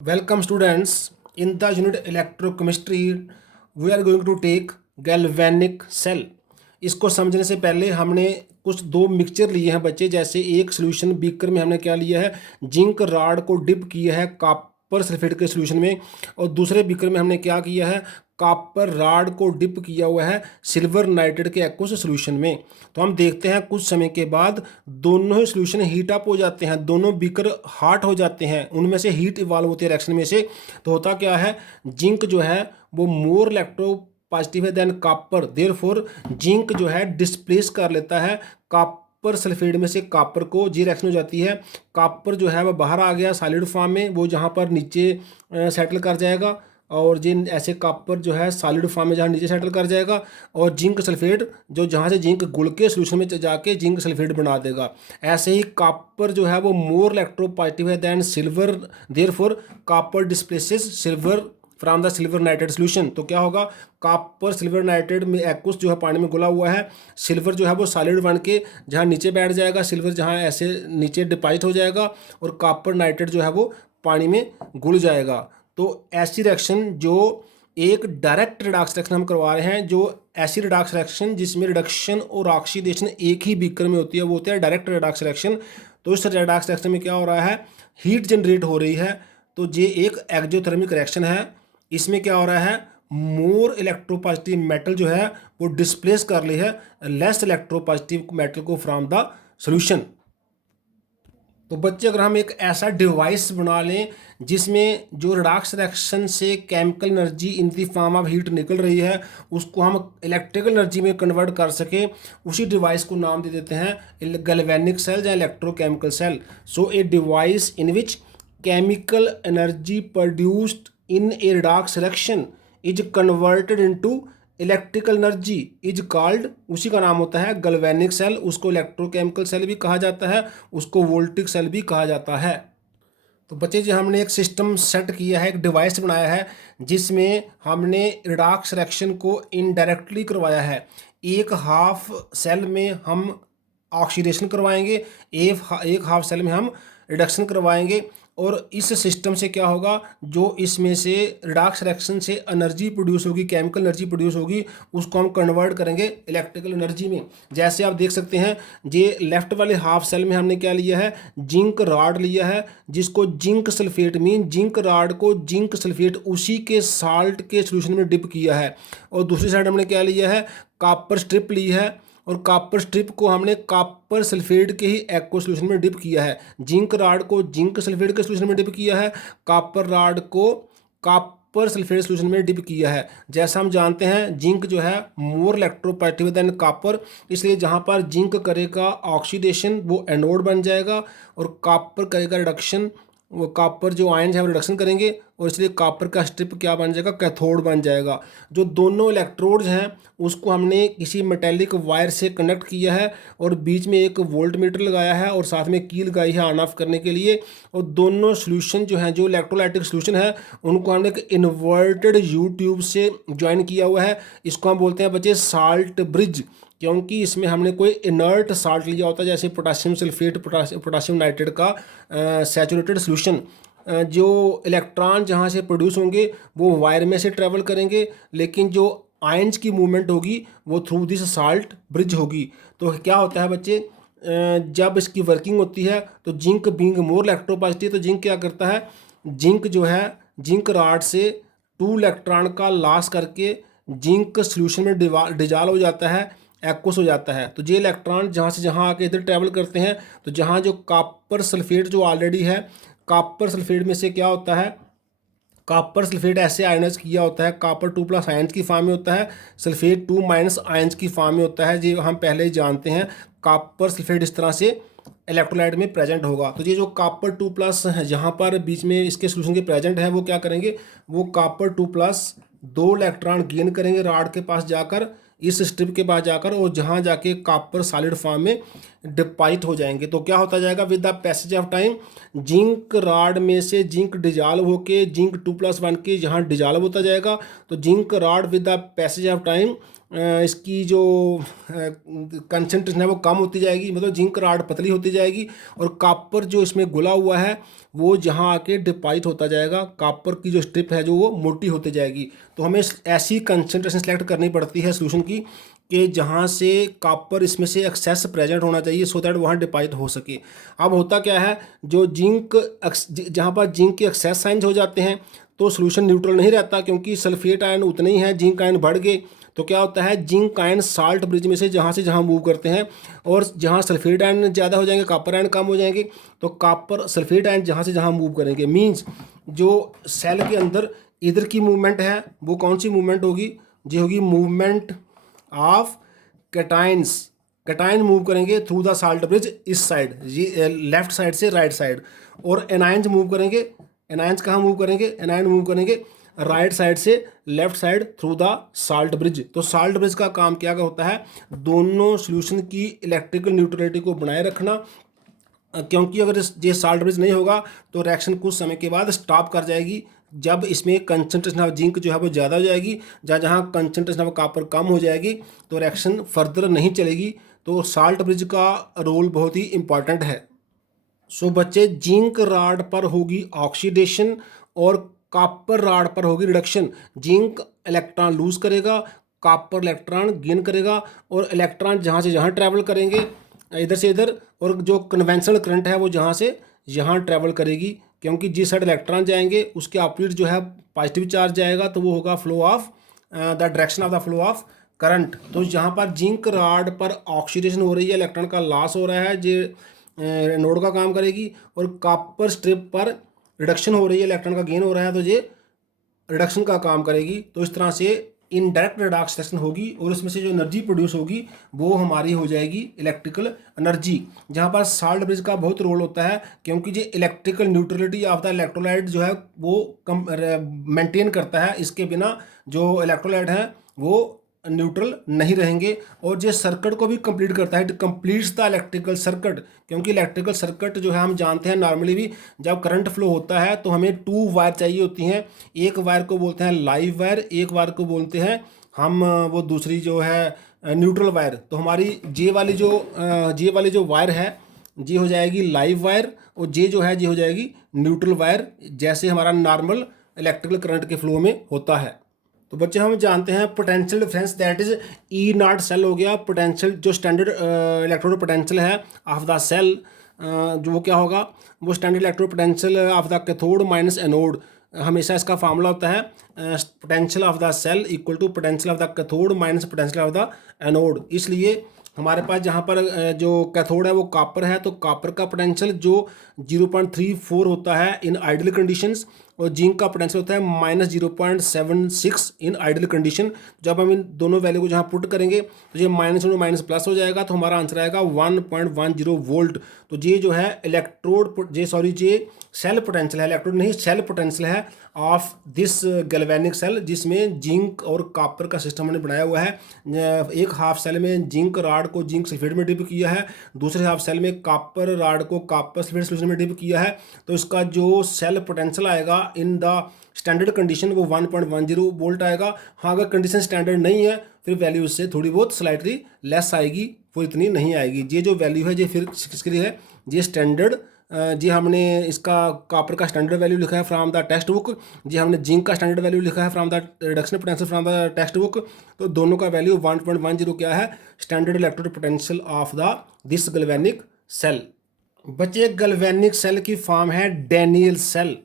Welcome students. In the unit electrochemistry, we are going to take galvanic cell. इसको समझने से पहले हमने कुछ दो मिक्सचर लिए हैं बच्चे। जैसे एक सोल्यूशन बीकर में हमने क्या लिया है, जिंक राड को डिप किया है कॉपर सल्फेट के सोल्यूशन में, और दूसरे बीकर में हमने क्या किया है, कॉपर राड को डिप किया हुआ है सिल्वर नाइट्रेट के एक्वस सोल्यूशन में। तो हम देखते हैं कुछ समय के बाद दोनों ही सोल्यूशन हीट अप हो जाते हैं, दोनों बीकर हॉट हो जाते हैं, उनमें से हीट इवॉल्व होती है रिएक्शन में से। तो होता क्या है, जिंक जो है वो मोर इलेक्ट्रो पॉजिटिव है देन कॉपर, देयरफॉर जिंक जो है डिस्प्लेस कर लेता है कॉपर सल्फेट में से कॉपर को। जी रिएक्शन हो जाती है, कॉपर जो है वह बाहर आ गया सॉलिड फॉर्म में, वो जहाँ पर नीचे सेटल कर जाएगा, और जिन ऐसे कॉपर जो है सॉलिड फॉर्म में जहाँ नीचे सेटल कर जाएगा, और जिंक सल्फेट जो जहाँ से जिंक गुल के सोल्यूशन में जाके जिंक सल्फेट बना देगा। ऐसे ही कॉपर जो है वो मोर इलेक्ट्रोपॉजिटिव है than silver, therefore copper displaces silver from the silver nitrate solution. तो क्या होगा, कॉपर सिल्वर नाइट्रेट में एक्वस जो है पानी में घुला हुआ है, सिल्वर जो है वो सॉलिड बन के जहाँ नीचे बैठ जाएगा, सिल्वर जहाँ ऐसे नीचे डिपॉजिट हो जाएगा, और कॉपर नाइट्रेट जो है वो पानी में घुल जाएगा। तो ऐसी रिएक्शन जो एक डायरेक्ट रिडॉक्स रिएक्शन हम करवा रहे हैं, जो ऐसी रिडॉक्स रिएक्शन जिसमें रिडक्शन और ऑक्सीडेशन एक ही बीकर में होती है, वो होता है डायरेक्ट रिडॉक्स रिएक्शन। तो इस रिडॉक्स रिएक्शन में क्या हो रहा है, हीट जनरेट हो रही है। तो ये एक एक्जोथर्मिक रिएक्शन है। इसमें क्या हो रहा है, मोर इलेक्ट्रोपॉजिटिव मेटल जो है वो डिस्प्लेस कर ली है लेस इलेक्ट्रोपॉजिटिव मेटल को फ्रॉम द सोल्यूशन। तो बच्चे अगर हम एक ऐसा डिवाइस बना लें जिसमें जो रिडॉक्स रिएक्शन से chemical energy in the form of heat निकल रही है उसको हम इलेक्ट्रिकल एनर्जी में कन्वर्ट कर सके, उसी डिवाइस को नाम दे देते हैं गैल्वेनिक सेल या electrochemical cell. So a device in which chemical energy produced in a redox reaction is converted into electrical energy is called, उसी का नाम होता है गैल्वेनिक सेल। उसको इलेक्ट्रोकेमिकल सेल भी कहा जाता है, उसको वोल्टिक सेल भी कहा जाता है। तो बच्चे जी हमने एक सिस्टम सेट किया है, एक डिवाइस बनाया है जिसमें हमने रिडॉक्स रिएक्शन को इनडायरेक्टली करवाया है। एक हाफ सेल में हम ऑक्सीडेशन करवाएंगे, एक हाफ सेल में हम रिडक्शन करवाएंगे, और इस सिस्टम से क्या होगा, जो इसमें से रिडॉक्स रिएक्शन से एनर्जी प्रोड्यूस होगी, केमिकल एनर्जी प्रोड्यूस होगी, उसको हम कन्वर्ट करेंगे इलेक्ट्रिकल एनर्जी में। जैसे आप देख सकते हैं, ये लेफ्ट वाले हाफ सेल में हमने क्या लिया है, जिंक राड लिया है, जिसको zinc sulphate mean zinc rod को जिंक सल्फेट उसी के साल्ट के सोल्यूशन में डिप किया है। और दूसरी साइड हमने क्या लिया है, कॉपर स्ट्रिप ली है, और कॉपर स्ट्रिप को हमने कॉपर सल्फेट के ही एक्वस सोल्यूशन में डिप किया है। जिंक राड को जिंक सल्फेट के सोल्यूशन में डिप किया है, कॉपर राड को कॉपर सल्फेट सोल्यूशन में डिप किया है। जैसा हम जानते हैं जिंक जो है मोर इलेक्ट्रोपॉजिटिव देन कॉपर, इसलिए जहाँ पर जिंक करेगा ऑक्सीडेशन वो एनोड बन जाएगा, और कॉपर करेगा रिडक्शन, वो कॉपर जो आयन है वो रिडक्शन करेंगे, और इसलिए कॉपर का स्ट्रिप क्या बन जाएगा, कैथोड बन जाएगा। जो दोनों इलेक्ट्रोड्स हैं उसको हमने किसी मेटेलिक वायर से कनेक्ट किया है, और बीच में एक वोल्ट मीटर लगाया है, और साथ में कील लगाई है ऑन ऑफ करने के लिए। और दोनों सोल्यूशन जो हैं, जो इलेक्ट्रोलाइटिक सोल्यूशन है, उनको हमने एक इन्वर्टेड यू ट्यूब से ज्वाइन किया हुआ है। इसको हम बोलते हैं बच्चे साल्ट ब्रिज, क्योंकि इसमें हमने कोई इनर्ट साल्ट लिया होता है, जैसे पोटासियम सल्फेट, पोटासियम नाइट्रेट का सैचुरेटेड सोल्यूशन। जो इलेक्ट्रॉन जहाँ से प्रोड्यूस होंगे वो वायर में से ट्रेवल करेंगे, लेकिन जो आयंस की मूवमेंट होगी वो थ्रू दिस साल्ट ब्रिज होगी। तो क्या होता है बच्चे, जब इसकी वर्किंग होती है तो जिंक बीइंग मोर इलेक्ट्रोपॉजिटिव, तो जिंक क्या करता है, जिंक जो है जिंक राड से 2 इलेक्ट्रॉन का लॉस करके जिंक सोल्यूशन में डिजॉल्व हो जाता है, एक्वस हो जाता है। तो ये इलेक्ट्रॉन जहाँ से जहाँ आके इधर ट्रैवल करते हैं, तो जहाँ जो कॉपर सल्फेट जो ऑलरेडी है, कॉपर सल्फेट में से क्या होता है, कॉपर सल्फेट ऐसे आयनाइज किया होता है, कॉपर 2+ आयन्स की फॉर्म में होता है, सल्फेट 2- आयन्स की फॉर्म में होता है। जो हम पहले ही जानते हैं, कॉपर सल्फेट इस तरह से इलेक्ट्रोलाइट में प्रेजेंट होगा। तो ये जो कॉपर 2+ है जहाँ पर बीच में इसके सोल्यूशन के प्रेजेंट है, वो क्या करेंगे, वो कॉपर 2+ 2 इलेक्ट्रॉन गेन करेंगे राड के पास जाकर, इस स्ट्रिप के पास जाकर, और जहाँ जाके कॉपर सॉलिड फॉर्म में डिपॉजिट हो जाएंगे। तो क्या होता जाएगा, with the passage of time zinc rod में से जिंक डिजॉल्व होके जिंक 2+ बन के जहाँ डिजॉल्व होता जाएगा। तो zinc rod with the passage of time इसकी जो कंसंट्रेशन है वो कम होती जाएगी, मतलब जिंक राड पतली होती जाएगी, और कॉपर जो इसमें घुला हुआ है वो जहाँ आके डिपॉजिट होता जाएगा, कॉपर की जो स्ट्रिप है जो वो मोटी होती जाएगी। तो हमें ऐसी कंसंट्रेशन सेलेक्ट करनी पड़ती है सोल्यूशन की कि जहाँ से कॉपर इसमें से एक्सेस प्रेजेंट होना चाहिए, सो दैट वहाँ डिपॉजिट हो सके। अब होता क्या है, जो जिंक जहाँ पर जिंक के एक्सेस साइंस हो जाते हैं तो सोल्यूशन न्यूट्रल नहीं रहता, क्योंकि सल्फेट आयन उतने ही हैं, जिंक आयन बढ़ गए तो क्या होता है, जिंक आयन साल्ट ब्रिज में से जहाँ मूव करते हैं, और जहाँ सल्फेट आयन ज़्यादा हो जाएंगे कॉपर आयन कम हो जाएंगे, तो कॉपर सल्फेट आयन जहाँ से जहाँ मूव करेंगे, मींस जो सेल के अंदर इधर की मूवमेंट है वो कौन सी मूवमेंट होगी, जो होगी movement of cations. Cation move करेंगे थ्रू द साल्ट ब्रिज इस साइड, ये लेफ्ट साइड से राइट साइड, और एनायंस मूव करेंगे, एनायंस कहाँ मूव करेंगे, एनायन मूव करेंगे राइट साइड से left side through the salt bridge. तो साल्ट ब्रिज का काम क्या होता है, दोनों सॉल्यूशन की इलेक्ट्रिकल न्यूट्रलिटी को बनाए रखना, क्योंकि अगर ये साल्ट ब्रिज नहीं होगा तो रिएक्शन कुछ समय के बाद स्टॉप कर जाएगी, जब इसमें कंसंट्रेशन ऑफ जिंक जो है वो ज़्यादा हो जाएगी, जहाँ कंसंट्रेशन ऑफ कॉपर कम हो जाएगी तो रिएक्शन फर्दर नहीं चलेगी। तो साल्ट ब्रिज का रोल बहुत ही इंपॉर्टेंट है। सो बच्चे, जिंक राड पर होगी ऑक्सीडेशन और कॉपर राड पर होगी रिडक्शन। जिंक इलेक्ट्रॉन लूज करेगा, कॉपर इलेक्ट्रॉन गेन करेगा, और इलेक्ट्रॉन जहाँ से जहाँ ट्रैवल करेंगे इधर से इधर, और जो कन्वेंशनल करंट है वो जहाँ से यहाँ ट्रैवल करेगी, क्योंकि जिस साइड इलेक्ट्रॉन जाएंगे उसके अपोजिट जो है पॉजिटिव चार्ज जाएगा, तो वो होगा flow of the direction of the flow of current. तो जहाँ पर जिंक राड पर ऑक्सीडेशन हो रही है, इलेक्ट्रॉन का लॉस हो रहा है, जो नोड का काम करेगी, और कॉपर स्ट्रिप पर रिडक्शन हो रही है, इलेक्ट्रॉन का गेन हो रहा है, तो ये रिडक्शन का काम करेगी। तो इस तरह से इनडायरेक्ट रिडक्शन होगी, और उसमें से जो एनर्जी प्रोड्यूस होगी वो हमारी हो जाएगी इलेक्ट्रिकल एनर्जी। जहाँ पर साल्ट ब्रिज का बहुत रोल होता है, क्योंकि ये electrical neutrality of the electrolyte जो है वो मेंटेन करता है, इसके बिना जो इलेक्ट्रोलाइट है वो न्यूट्रल नहीं रहेंगे, और जो सर्किट को भी कंप्लीट करता है, it completes the electrical circuit. क्योंकि इलेक्ट्रिकल सर्किट जो है हम जानते हैं नॉर्मली भी, जब करंट फ्लो होता है तो हमें 2 वायर चाहिए होती हैं, एक वायर को बोलते हैं लाइव वायर, एक वायर को बोलते हैं हम वो दूसरी जो है न्यूट्रल वायर। तो हमारी जे वाली जो वायर है जी हो जाएगी लाइव वायर, और जे जो है जी हो जाएगी न्यूट्रल वायर, जैसे हमारा नॉर्मल इलेक्ट्रिकल करंट के फ्लो में होता है। तो बच्चे हम जानते हैं potential difference, that is E nought cell हो गया, पोटेंशियल जो स्टैंडर्ड इलेक्ट्रोड पोटेंशियल है ऑफ द सेल, जो वो क्या होगा, वो standard electrode potential of the cathode minus anode. हमेशा इसका फार्मूला होता है potential of the cell equal to potential of the cathode minus potential of the anode. इसलिए हमारे पास जहाँ पर जो कैथोड है वो कॉपर है, तो कॉपर का पोटेंशियल जो 0.34 होता है इन आइडियल कंडीशंस, और जिंक का पोटेंशियल होता है -0.76 इन आइडियल कंडीशन। जब हम इन दोनों वैल्यू को जहाँ पुट करेंगे तो ये माइनस में माइनस प्लस हो जाएगा, तो हमारा आंसर आएगा 1.10 वोल्ट। तो ये जो है ये सेल पोटेंशियल है, इलेक्ट्रोड नहीं सेल पोटेंशियल है ऑफ दिस गैल्वेनिक सेल, जिसमें जिंक और कॉपर का सिस्टम हमने बनाया हुआ है। एक हाफ सेल में जिंक राड को जिंक सल्फेट में डिप किया है, दूसरे हाफ सेल में कॉपर राड को कॉपर सल्फेट सोल्यूशन में डिप किया है, तो इसका जो सेल पोटेंशियल आएगा इन द स्टैंडर्ड कंडीशन वो 1.10 वोल्ट आएगा। हाँ, अगर कंडीशन स्टैंडर्ड नहीं है फिर वैल्यू इससे थोड़ी बहुत स्लाइटली लेस आएगी, वो इतनी नहीं आएगी। ये जो वैल्यू है ये फिर किसके लिए है, ये स्टैंडर्ड, जी हमने इसका कॉपर का स्टैंडर्ड वैल्यू लिखा है फ्रॉम द टेक्स्ट बुक, जी हमने जिंक का स्टैंडर्ड वैल्यू लिखा है from the reduction potential from the textbook. तो दोनों का वैल्यू 1.10 क्या है, standard electrode potential of the this galvanic cell. बच्चे, गैल्वेनिक सेल की फॉर्म है डैनियल सेल।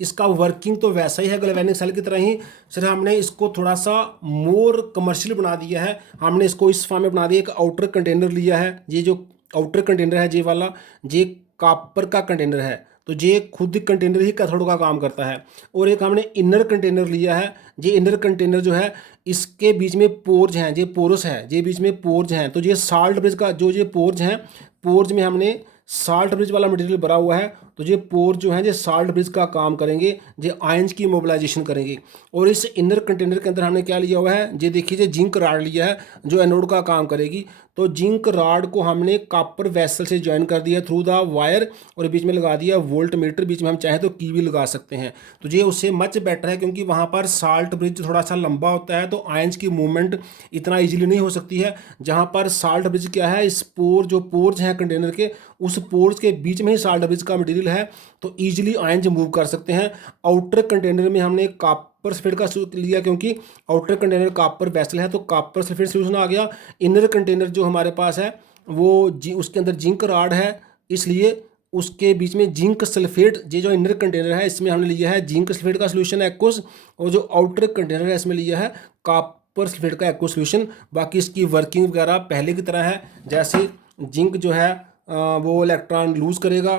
इसका वर्किंग तो वैसा ही है गैल्वेनिक सेल की तरह ही, सिर्फ हमने इसको थोड़ा सा मोर कमर्शियल बना दिया है। हमने इसको इस फॉर्म में बना दिया, एक आउटर कंटेनर लिया है, ये जो आउटर कंटेनर है ये वाला, ये कॉपर का कंटेनर है, तो ये खुद कंटेनर ही कैथोड का काम करता है। और एक हमने इनर कंटेनर लिया है, ये इनर कंटेनर जो है इसके बीच में पोर्स हैं, ये पोरस है, ये बीच में पोर्स हैं, तो ये साल्ट ब्रिज का जो ये पोर्स हैं, पोर्स में हमने साल्ट ब्रिज वाला मटेरियल भरा हुआ है, तो ये पोर जो हैं ये साल्ट ब्रिज का काम करेंगे, ये आयंस की मोबिलाइजेशन करेंगे। और इस इनर कंटेनर के अंदर हमने क्या लिया हुआ है, ये देखिए ये जिंक राड लिया है जो एनोड का काम करेगी। तो जिंक रॉड को हमने कॉपर वेसल से ज्वाइन कर दिया थ्रू द वायर और बीच में लगा दिया वोल्ट मीटर, बीच में हम चाहे तो की भी लगा सकते हैं। तो ये उससे मच बेटर है क्योंकि वहाँ पर साल्ट ब्रिज थोड़ा सा लंबा होता है तो आयंस की मूवमेंट इतना ईजिली नहीं हो सकती है। जहाँ पर साल्ट ब्रिज क्या है, इस पोर जो पोर्स हैं कंटेनर के, उस पोर्स के बीच में ही साल्ट ब्रिज का मटेरियल है तो ईजिली आयंस मूव कर सकते हैं। आउटर कंटेनर में हमने कॉपर सल्फेट का लिया क्योंकि आउटर कंटेनर कॉपर वेसल है तो कॉपर सल्फेट सोल्यूशन आ गया। इनर कंटेनर जो हमारे पास है वो उसके अंदर जिंक रॉड है, इसलिए उसके बीच में जिंक सल्फेट, ये जो इनर कंटेनर है इसमें हमने लिया है जिंक सल्फेट का सोल्यूशन एक्वस, और जो आउटर कंटेनर है इसमें लिया है कॉपर सल्फेट का एक्वस सोल्यूशन। बाकी इसकी वर्किंग वगैरह पहले की तरह है, जैसे जिंक जो है वो इलेक्ट्रॉन लूज करेगा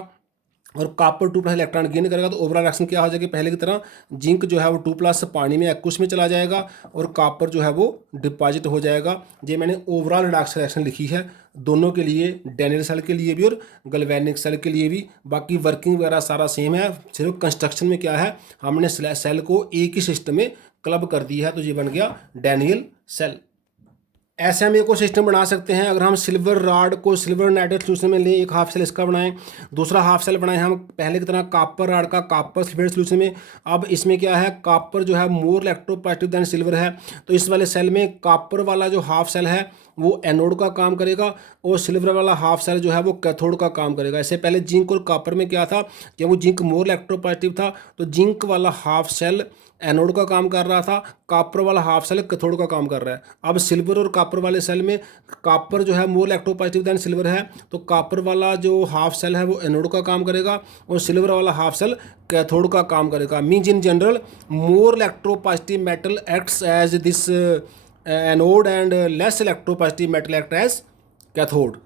और कॉपर 2+ इलेक्ट्रॉन गेन करेगा तो ओवरऑल रिएक्शन क्या हो जाएगी, पहले की तरह जिंक जो है वो 2+ पानी में एक्वस में चला जाएगा और कॉपर जो है वो डिपॉजिट हो जाएगा। ये मैंने ओवरऑल रिएक्शन लिखी है दोनों के लिए, डैनियल सेल के लिए भी और गैल्वेनिक सेल के लिए भी। बाकी वर्किंग वगैरह सारा सेम है, सिर्फ कंस्ट्रक्शन में क्या है हमने सेल को एक ही सिस्टम में क्लब कर दिया है तो ये बन गया डैनियल सेल। ऐसे हम एक और सिस्टम बना सकते हैं। अगर हम सिल्वर रॉड को सिल्वर नाइट्रेट सोल्यूशन में लें, एक हाफ सेल इसका बनाएं, दूसरा हाफ सेल बनाएं हम पहले की तरह कॉपर रॉड का कॉपर सल्फेट सोल्यूशन में। अब इसमें क्या है, कॉपर जो है मोर इलेक्ट्रोपॉजिटिव दैन सिल्वर है तो इस वाले सेल में कॉपर वाला जो हाफ सेल है वो एनोड का काम करेगा और सिल्वर वाला हाफ सेल जो है वो कैथोड का काम करेगा। इससे पहले जिंक और कॉपर में क्या था कि वो जिंक मोर इलेक्ट्रोपॉजिटिव था तो जिंक वाला हाफ सेल एनोड का काम कर रहा था, कॉपर वाला हाफ सेल कैथोड का काम कर रहा है। अब सिल्वर और कॉपर वाले सेल में कॉपर जो है मोर इलेक्ट्रोपॉजिटिव दैन सिल्वर है तो कॉपर वाला जो हाफ सेल है वो एनोड का काम करेगा और सिल्वर वाला हाफ सेल कैथोड का काम करेगा। Means in general more electropositive metal acts as this anode and less electropositive metal act as cathode.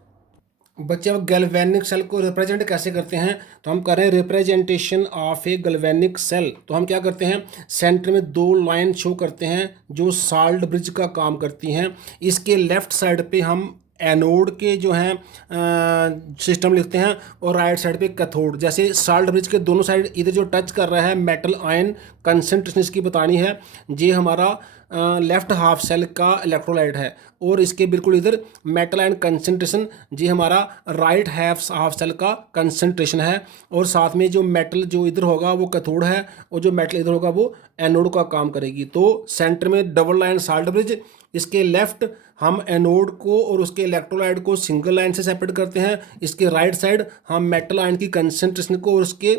बच्चे अब गैल्वेनिक सेल को रिप्रेजेंट कैसे करते हैं, तो हम कर रहे हैं representation of a galvanic cell. तो हम क्या करते हैं, सेंटर में 2 लाइन शो करते हैं जो साल्ट ब्रिज का काम करती हैं। इसके लेफ्ट साइड पे हम एनोड के जो हैं सिस्टम लिखते हैं और राइट साइड पे कैथोड। जैसे साल्ट ब्रिज के दोनों साइड इधर जो टच कर रहा है मेटल आयन कंसंट्रेशन इसकी बतानी है, ये हमारा लेफ्ट हाफ सेल का इलेक्ट्रोलाइट है और इसके बिल्कुल इधर मेटल आयन कंसंट्रेशन जी हमारा राइट हाफ सेल का कंसंट्रेशन है। और साथ में जो मेटल जो इधर होगा वो कैथोड है और जो मेटल इधर होगा वो एनोड का काम करेगी। तो सेंटर में डबल लाइन साल्ट ब्रिज, इसके लेफ्ट हम एनोड को और उसके इलेक्ट्रोलाइट को सिंगल लाइन से सेपरेट करते हैं, इसके राइट साइड हम मेटल आयन की कंसंट्रेशन को और उसके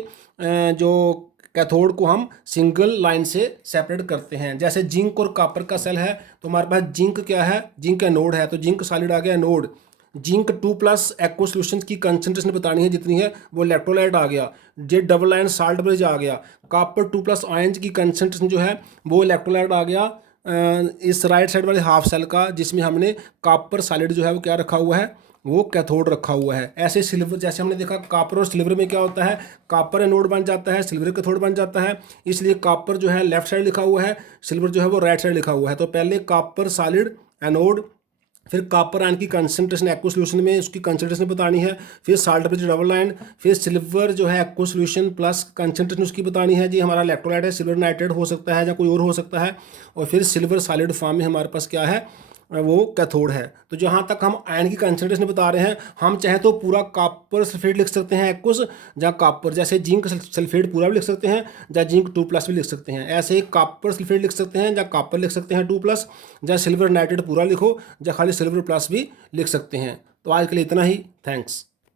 जो कैथोड को हम सिंगल लाइन से सेपरेट करते हैं। जैसे जिंक और कॉपर का सेल है तो हमारे पास जिंक क्या है, जिंक एनोड है तो जिंक सॉलिड आ गया एनोड। जिंक 2+ एक्व सोल्यूशन की कंसंट्रेशन बतानी है जितनी है वो इलेक्ट्रोलाइट आ गया। जे डबल लाइन साल्ट ब्रिज आ गया। कॉपर 2+ आयंस की कंसंट्रेशन जो है वो इलेक्ट्रोलाइट आ गया इस राइट साइड वाले हाफ सेल का, जिसमें हमने कॉपर सॉलिड जो है वो क्या रखा हुआ है, वो कैथोड रखा हुआ है। ऐसे सिल्वर, जैसे हमने देखा कॉपर और सिल्वर में क्या होता है, कॉपर एनोड बन जाता है, सिल्वर कैथोड बन जाता है। इसलिए कॉपर जो है लेफ्ट साइड लिखा हुआ है, सिल्वर जो है वो राइट साइड लिखा हुआ है। तो पहले कॉपर सॉलिड एनोड, फिर कॉपर आयन की कंसंट्रेशन एक्व सोल्यूशन में उसकी कंसंट्रेशन बतानी है, फिर साल्ट ब्रिज डबल लाइन, फिर सिल्वर जो है एक्व सोल्यूशन प्लस कंसंट्रेशन उसकी बतानी है जी हमारा इलेक्ट्रोलाइट है, सिल्वर नाइट्रेट हो सकता है या कोई और हो सकता है, और फिर सिल्वर सॉलिड फॉर्म में हमारे पास क्या है वो कैथोड है। तो जहाँ तक हम आयन की कंसंट्रेशन बता रहे हैं, हम चाहे तो पूरा कॉपर सल्फेट लिख सकते हैं एक्वस, या कॉपर जैसे जिंक सल्फेट पूरा भी लिख सकते हैं, या जिंक 2+ भी लिख सकते हैं। ऐसे ही कॉपर सल्फेट लिख सकते हैं या कॉपर लिख सकते हैं 2+, या सिल्वर नाइट्रेट पूरा लिखो या खाली सिल्वर प्लस भी लिख सकते हैं। तो आज के लिए इतना ही, थैंक्स।